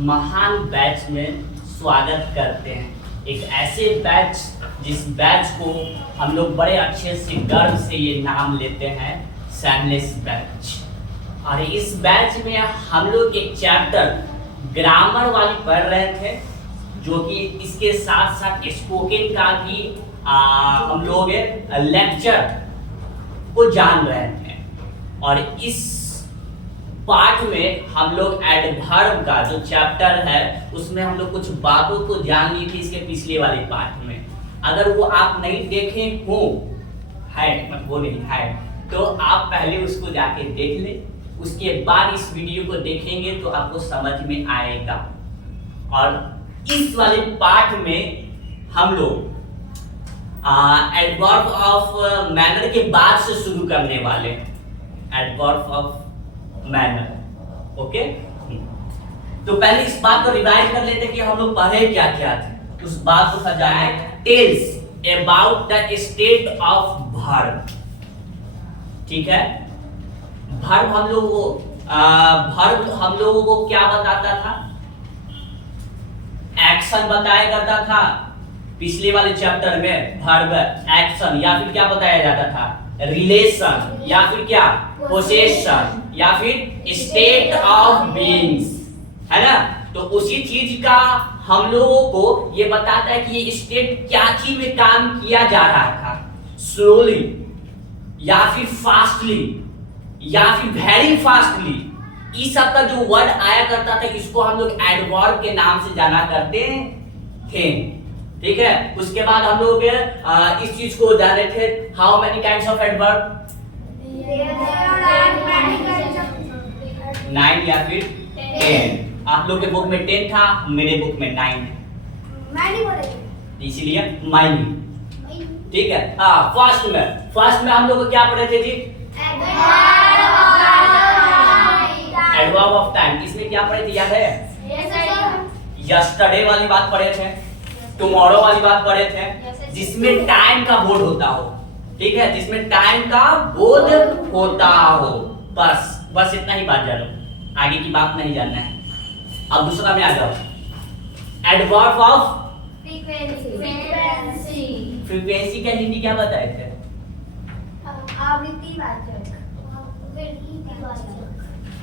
महान बैच में स्वागत करते हैं। एक ऐसे बैच जिस बैच को हम लोग बड़े अच्छे से गर्व से ये नाम लेते हैं, सैमलेस बैच। और इस बैच में हम लोग एक चैप्टर ग्रामर वाली पढ़ रहे थे, जो कि इसके साथ साथ स्पोकन का भी हम लोग लेक्चर को जान रहे थे। और इस पार्ट में हम लोग एडवर्ब का जो चैप्टर है उसमें हम लोग कुछ बातों को जान ली थी इसके पिछले वाले पार्ट में। अगर वो आप नहीं देखे हो है मतलब वो नहीं है तो आप पहले उसको जाके देख ले, उसके बाद इस वीडियो को देखेंगे तो आपको समझ में आएगा। और इस वाले पार्ट में हम लोग एडवर्ब ऑफ मैनर के बाद से शुरू करने वाले हैं। Adverb of manner, okay. तो पहले इस बात को रिवाइज कर लेते हैं कि हम लोग पढ़े क्या क्या थे, उस बात को सजाए। Tells about the state of verb, ठीक है। वर्ब हम लोगों को क्या बताता था? एक्शन बताया करता था पिछले वाले चैप्टर में। वर्ब एक्शन या फिर क्या बताया जाता था? रिलेशन या फिर क्या? पोसेशन या फिर स्टेट ऑफ बीइंग्स, है ना। तो उसी चीज का हम लोगों को ये बताता है कि ये स्टेट क्या चीज में काम किया जा रहा था, स्लोली या फिर फास्टली या फिर वेरी फास्टली। इस सब का जो वर्ड आया करता था इसको हम लोग एडवर्ब के नाम से जाना करते थे, ठीक है। उसके बाद हम लोग इस चीज को जान रहे थे, how many kinds of adverb? 9 या फिर 10। आप लोग के बुक में 10 था, मेरे बुक में 9 है, इसीलिए माइनी, ठीक है। फर्स्ट में हम लोग क्या पढ़े थे जी? Adverb of time. इसमें क्या पढ़े थे, याद है? यस्टरडे वाली बात पढ़े थे, टुमारो वाली बात पढ़े थे, जिसमें टाइम का बोध होता हो, ठीक है, जिसमें टाइम का बोध होता हो। बस इतना ही बात जानो, आगे की बात नहीं जानना है। अब दूसरा में आ जाओ, एडवर्ब ऑफ फ्रीक्वेंसी का हिंदी क्या बताए थे?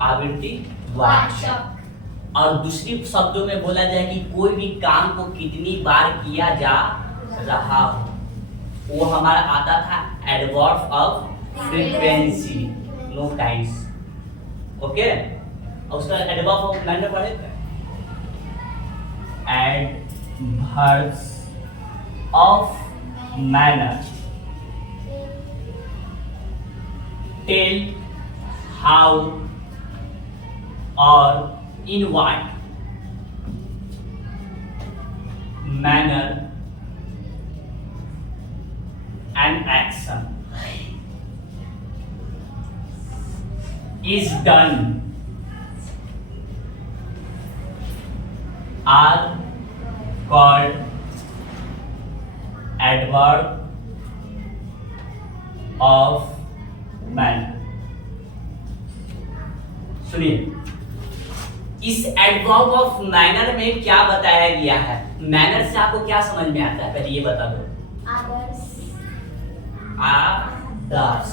आवृत्तिवाचक। और दूसरी शब्दों में बोला जाए कि कोई भी काम को कितनी बार किया जा रहा हो, वो हमारा आता था adverb of frequency, no kinds, okay. और उसका एडवर्ब ऑफ मैनर पढ़े थे, adverbs of manner tell how और in what manner an action is done are called adverb of manner। सुनिए, इस एडवर्ब ऑफ मैनर में क्या बताया गया है? मैनर से आपको क्या समझ में आता है, पहले ये बता दो। आदर्श।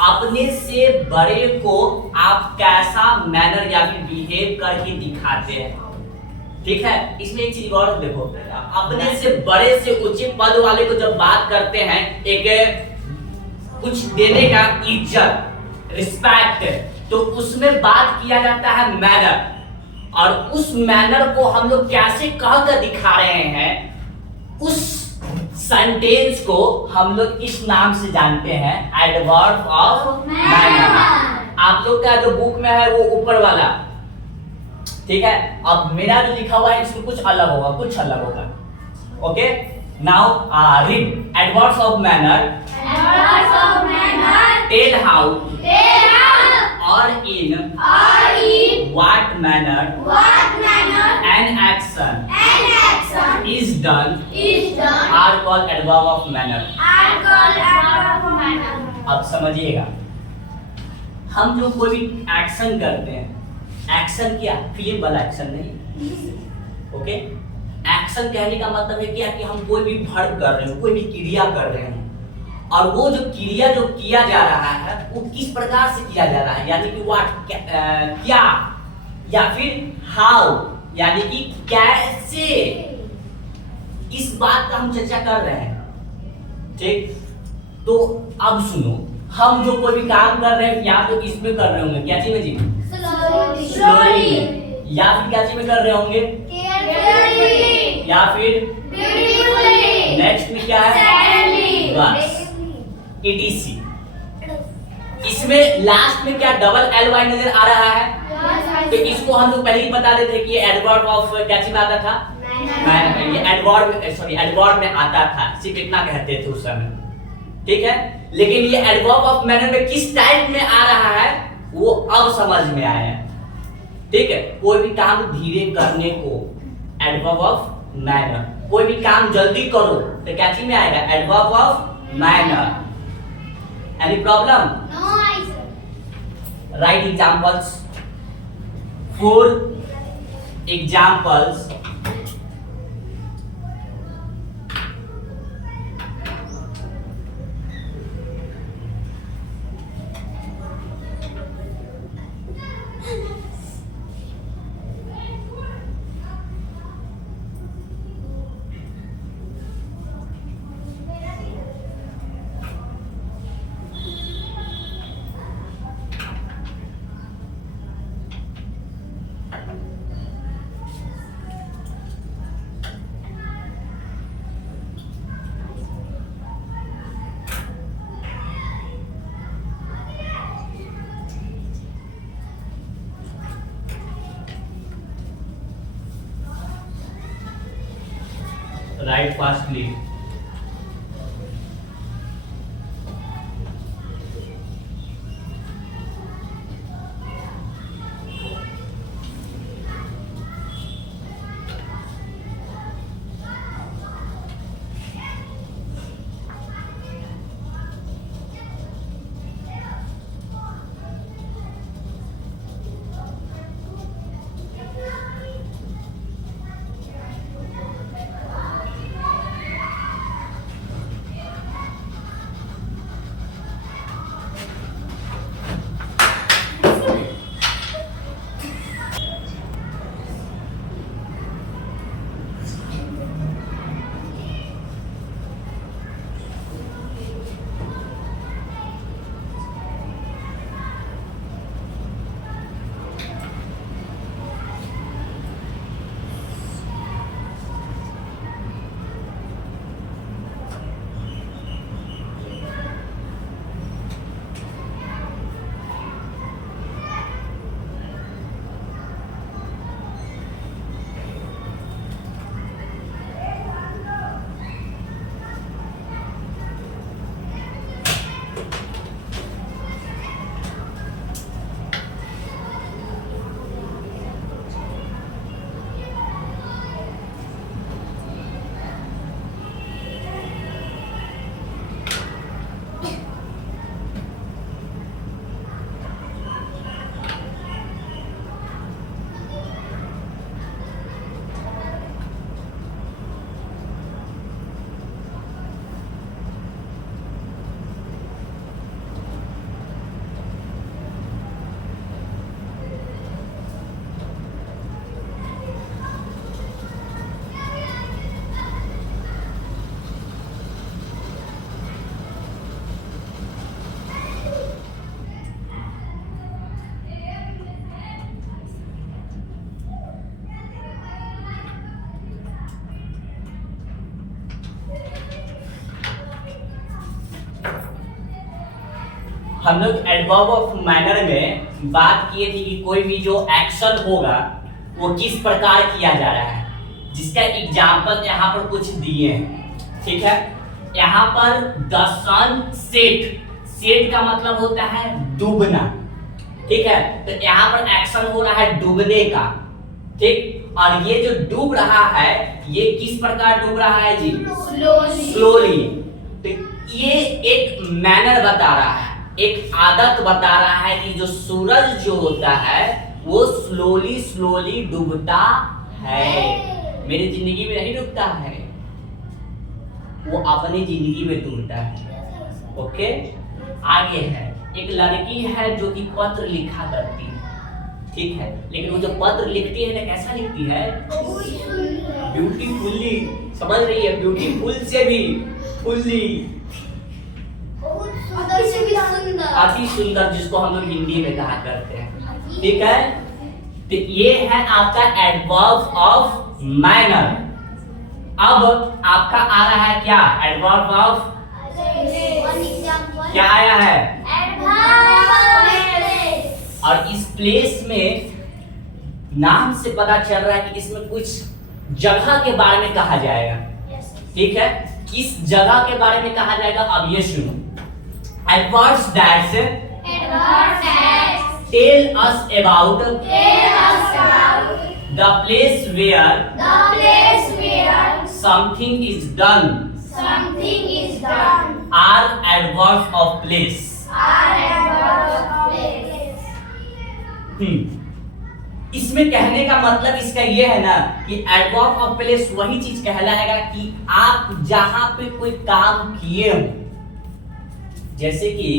अपने से बड़े को आप कैसा मैनर या फिर बिहेव करके दिखाते हैं, ठीक है। इसमें एक चीज गौर देखो, अपने से बड़े से ऊंचे पद वाले को जब बात करते हैं, एक कुछ देने का इज्जत, रिस्पेक्ट, तो उसमें बात किया जाता है मैनर। और उस मैनर को हम लोग कैसे कहकर दिखा रहे हैं, उस सेंटेंस को हम लोग इस नाम से जानते हैं, एडवर्ब ऑफ मैनर। आप लोग का जो बुक में है वो ऊपर वाला, ठीक है। अब मेरा जो लिखा हुआ है इसमें कुछ अलग होगा, okay. Now read adverbs of manner tell how or in what manner an action is done are called adverb of manner। अब समझिएगा, हम जो कोई भी एक्शन करते हैं, एक्शन क्या फिल्म वाला एक्शन नहीं, ओके, एक्शन कहने का मतलब है क्या कि हम कोई भी वर्ब कर रहे हैं, कोई भी क्रिया कर रहे हैं, और वो जो क्रिया जो किया जा रहा है वो किस प्रकार से किया जा रहा है, यानी कि व्हाट क्या, या फिर हाउ यानी कि कैसे, इस बात का हम चर्चा कर रहे हैं। ठीक, तो अब सुनो, हम जो कोई भी काम कर रहे हैं या तो इसमें कर रहे होंगे, क्या चीज में जी, स्लोली, या फिर क्या चीज में कर रहे होंगे, केयरफुली, या फिर ब्यूटीफुली, नेक्स्ट में क्या है, बस ईटीसी। इसमें लास्ट में क्या डबल एल वाई नजर आ रहा है, तो इसको हम लोग पहले ही बता देते हैं कि ये एडवर्ब ऑफ क्या चीज में आता था, ये एडवर्ब में आता था, सिर्फ इतना कहते थे उस समय। ठीक है, लेकिन ये एडवर्ब ऑफ मैनर में किस टाइप में आ रहा है वो अब समझ में आया। ठीक है, कोई भी काम धीरे करने को एडवर्ब ऑफ मैनर, कोई भी काम जल्दी करो तो क्या चीज में आएगा, adverb of manner. Any problem? No, I sir. Right examples, 4 examples. Write fastly. हम लोग एडवर्ब ऑफ मैनर में बात किए थे कि कोई भी जो एक्शन होगा वो किस प्रकार किया जा रहा है, जिसका एग्जाम्पल यहाँ पर कुछ दिए हैं। ठीक है, यहाँ पर द सन सेट, सेट का मतलब होता है डूबना। ठीक है, तो यहाँ पर एक्शन हो रहा है डूबने का। ठीक, और ये जो डूब रहा है ये किस प्रकार डूब रहा है जी, स्लोली। तो ये एक मैनर बता रहा है, एक आदत बता रहा है कि जो सूरज जो होता है वो स्लोली स्लोली डूबता है। मेरी जिंदगी में नहीं रुकता है, वो अपनी जिंदगी में ढूंढता है। ओके, आगे है, एक लड़की है जो कि पत्र लिखा करती है, ठीक है, लेकिन वो जो पत्र लिखती है ना, कैसा लिखती है? ब्यूटीफुली, समझ रही है? ब्यूटीफुल से भी फुल्ली, अति सुंदर, जिसको हम लोग हिंदी में कहा करते हैं, ठीक है। तो ये है आपका एडवर्ब ऑफ मैनर। अब आपका आ रहा है क्या? एडवर्ब ऑफ, क्या आया है? और इस प्लेस में नाम से पता चल रहा है कि इसमें कुछ जगह के बारे में कहा जाएगा, ठीक है। किस जगह के बारे में कहा जाएगा? अब ये सुनो, adverbs that tell us about the place where something is done are adverbs of place. इसमें कहने का मतलब इसका ये है ना कि एडवर्ब ऑफ प्लेस वही चीज कहलाएगा कि आप जहां पे कोई काम किए हो, जैसे कि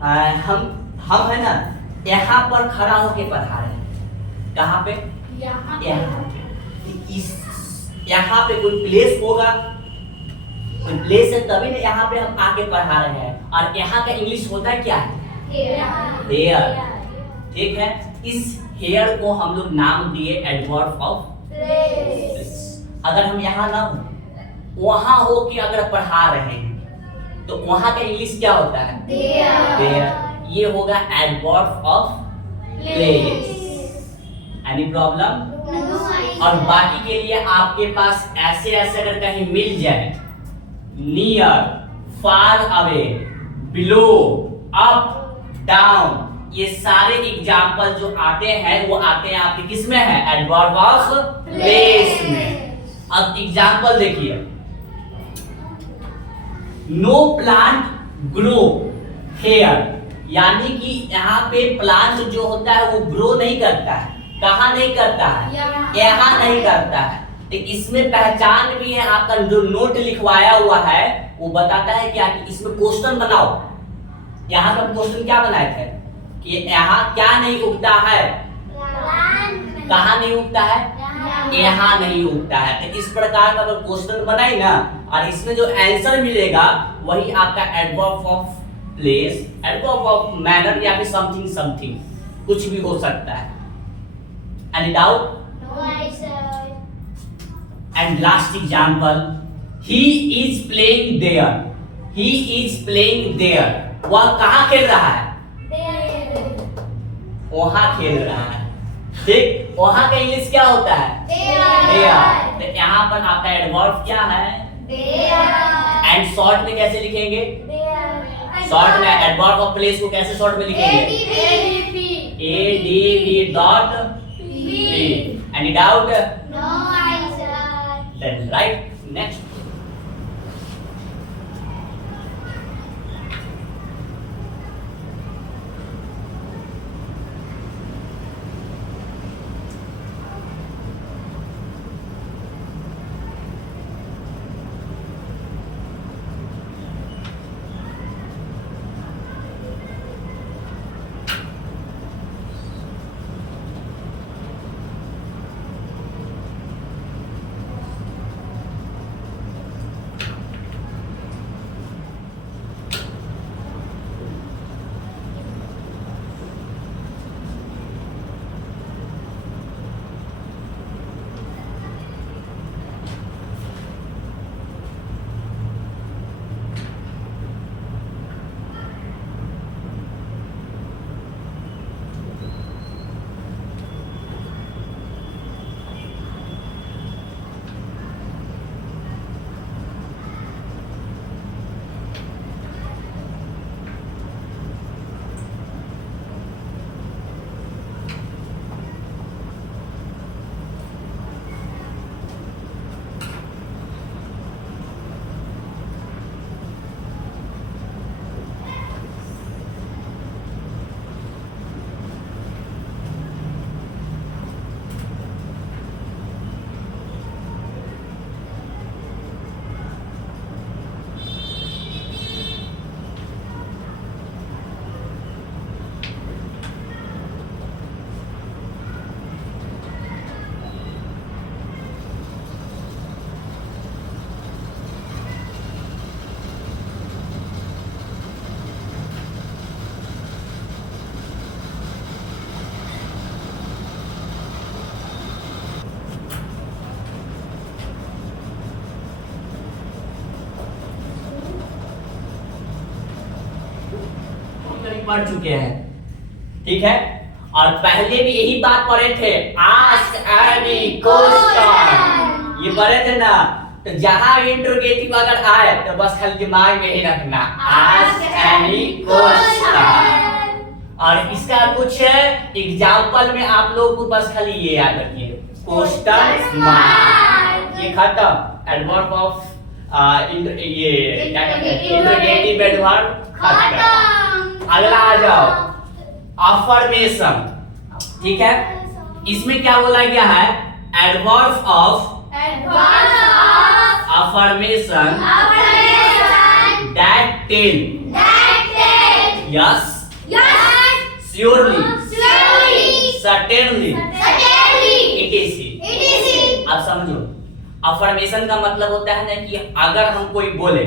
हम है ना, यहाँ पर खड़ा होके पढ़ा रहे हैं। कहाँ पे? यहाँ पे। इस यहाँ पे कोई प्लेस होगा, कोई प्लेस है तभी ना यहाँ पे हम आके पढ़ा रहे हैं। और यहाँ का इंग्लिश होता है क्या है? हेयर, ठीक है। इस हेयर को हम लोग नाम दिए एडवर्ब ऑफ प्लेस। अगर हम यहाँ ना हो, वहां हो कि अगर पढ़ा रहे हैं, तो वहां का इंग्लिश क्या होता है? देयर। ये होगा adverb of place. Any problem? और बाकी के लिए आपके पास ऐसे ऐसे अगर कहीं मिल जाए, near, far away, below, up, down, ये सारे एग्जाम्पल जो आते हैं वो आते हैं आपके किस में है? एडवर्ब ऑफ प्लेस में। अब एग्जाम्पल देखिए, नो प्लांट ग्रो हेयर, यानी कि यहाँ पे प्लांट जो होता है वो ग्रो नहीं करता है। कहाँ नहीं करता है? यहाँ नहीं करता है। तो इसमें पहचान भी है, आपका जो नोट लिखवाया हुआ है वो बताता है क्या कि इसमें क्वेश्चन बनाओ। यहाँ का क्वेश्चन क्या बनाए थे कि यहाँ क्या नहीं उगता है? कहाँ नहीं उगता है? यहाँ नहीं उगता है। तो इस प्रकार का अगर क्वेश्चन बनाए ना, और इसमें जो आंसर मिलेगा वही आपका adverb of place, adverb of manner, या फिर समथिंग समथिंग, कुछ भी हो सकता है। Any doubt? And last example, he is playing there. He is playing there, वह कहाँ खेल रहा है? वहां खेल रहा है, ठीक। वहां का इंग्लिश क्या होता है? देयर। तो यहाँ पर आपका एडवर्ब क्या है? एंड शॉर्ट में कैसे लिखेंगे? शॉर्ट में एडवर्ब ऑफ प्लेस को कैसे शॉर्ट में लिखेंगे? ADV dot P। Any doubt? Then right, next. करीब पढ़ चुके हैं, ठीक है। और पहले भी यही बात पढ़े थे, आस्क एनी क्वेश्चन, ये पढ़े थे ना। तो जहां इंट्रोगेटिव अगर आए तो बस खाली दिमाग में ही रखना, आस्क एनी क्वेश्चन। और इसका कुछ एग्जाम्पल में आप लोगों को बस खाली ये याद रखिए, क्वेश्चन मार्क, ये खत्म। एडवर्ब ऑफ ये क्या कहते हैं, इंट्रोगेटिव एडवर्ब खत्म। अगला आ जाओ, अफर्मेशन, ठीक है। इसमें क्या बोला गया है, adverb of affirmation that tell yes surely certainly etc। आप समझो, अफर्मेशन का मतलब होता है ना कि अगर हम कोई बोले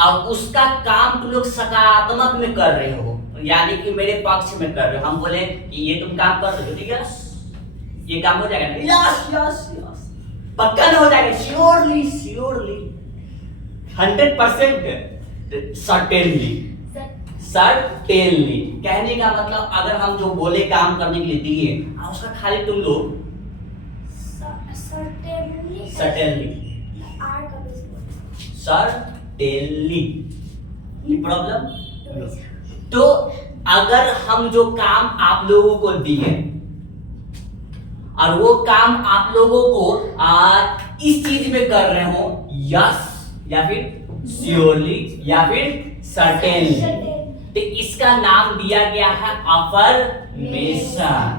और उसका काम तुम लोग सकारात्मक में कर रहे हो, यानी कि मेरे पक्ष में कर रहे हो, हम बोले कि ये तुम काम कर रहे हो, ठीक है, ये काम हो जाएगा, यस यस यस, पक्का ना हो जाएगा, श्योरली श्योरली, 100%, सर्टेनली सर्टेनली। कहने का मतलब अगर हम जो बोले काम करने के लिए दिए और उसका खाली तुम लोग सर्टेनली सर्टेनली, प्रॉब्लम। तो अगर हम जो काम आप लोगों को दिए और वो काम आप लोगों को इस चीज में कर रहे हो, यस या फिर श्योरली या फिर सर्टेनली, तो इसका नाम दिया गया है अफर्मेशन।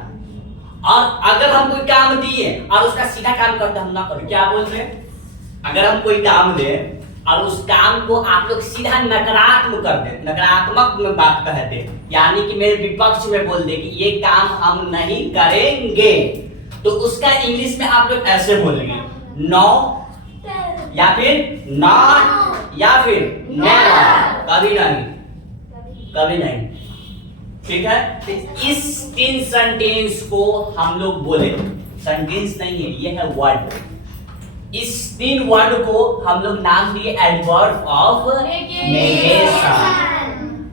और अगर हम कोई काम दिए और उसका सीधा काम करते हम ना करें, क्या बोल रहे हैं, अगर हम कोई काम दे और उस काम को आप लोग सीधा नकारात्मक कर दे, नकारात्मक में बात कह दे, यानी कि मेरे विपक्ष में बोल दे कि ये काम हम नहीं करेंगे, तो उसका इंग्लिश में आप लोग ऐसे बोलेंगे, नो या फिर नॉट या फिर नेवर, कभी नहीं कभी नहीं, ठीक है। तो इस 3 सेंटेंस को हम लोग बोले, सेंटेंस नहीं है ये है वर्ड, इस 3 वर्ड को हम लोग नाम दिए एडवर्ब ऑफ नेगेशन।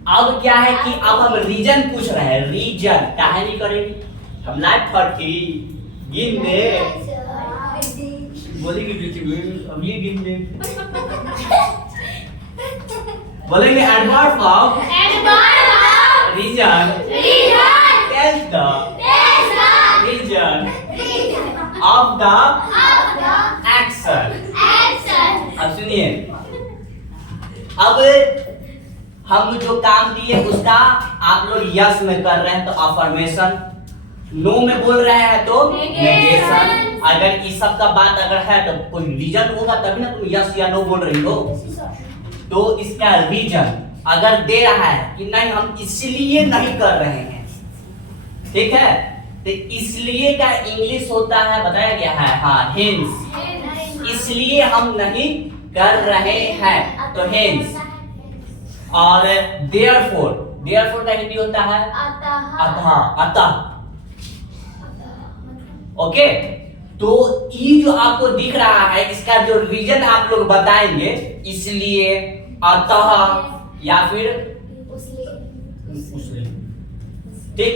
अब क्या है कि अब हम रीजन पूछ रहे हैं, रीजन काहे नहीं करेंगे, हम लाइफ 30 गिन दे, बोलेंगे अब ये गिन दे, बोलेंगे adverb of reason tells the reason of the action. अब सुनिए, अब हम जो काम दिए उसका आप लोग यस में कर रहे हैं तो अफर्मेशन, नो में बोल रहे हैं तो नेगेशन। अगर इस सब का बात अगर है तो कोई रीजन होगा तभी ना तुम यस या नो बोल रही हो, तो इसका रीजन अगर दे रहा है कि नहीं हम इसलिए नहीं कर रहे हैं, ठीक है, तो इसलिए का इंग्लिश होता है, बताया गया है, हाँ हेंस, इसलिए हम नहीं कर रहे हैं तो हेंस। और देयरफॉर, देयरफॉर का हिंदी होता है अतः, अतः, ओके। तो ये जो आपको दिख रहा है इसका जो रीजन आप लोग बताएंगे, इसलिए, अतः या फिर ठीक,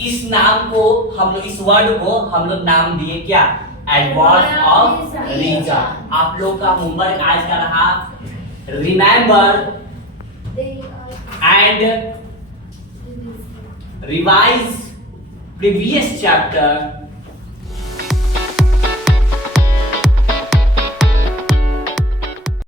इस नाम को हम लोग, इस वर्ड को हम लोग नाम दिए क्या, एडवर्ब ऑफ रीजन। आप लोग का होमवर्क आज का रहा, remember and revise previous chapter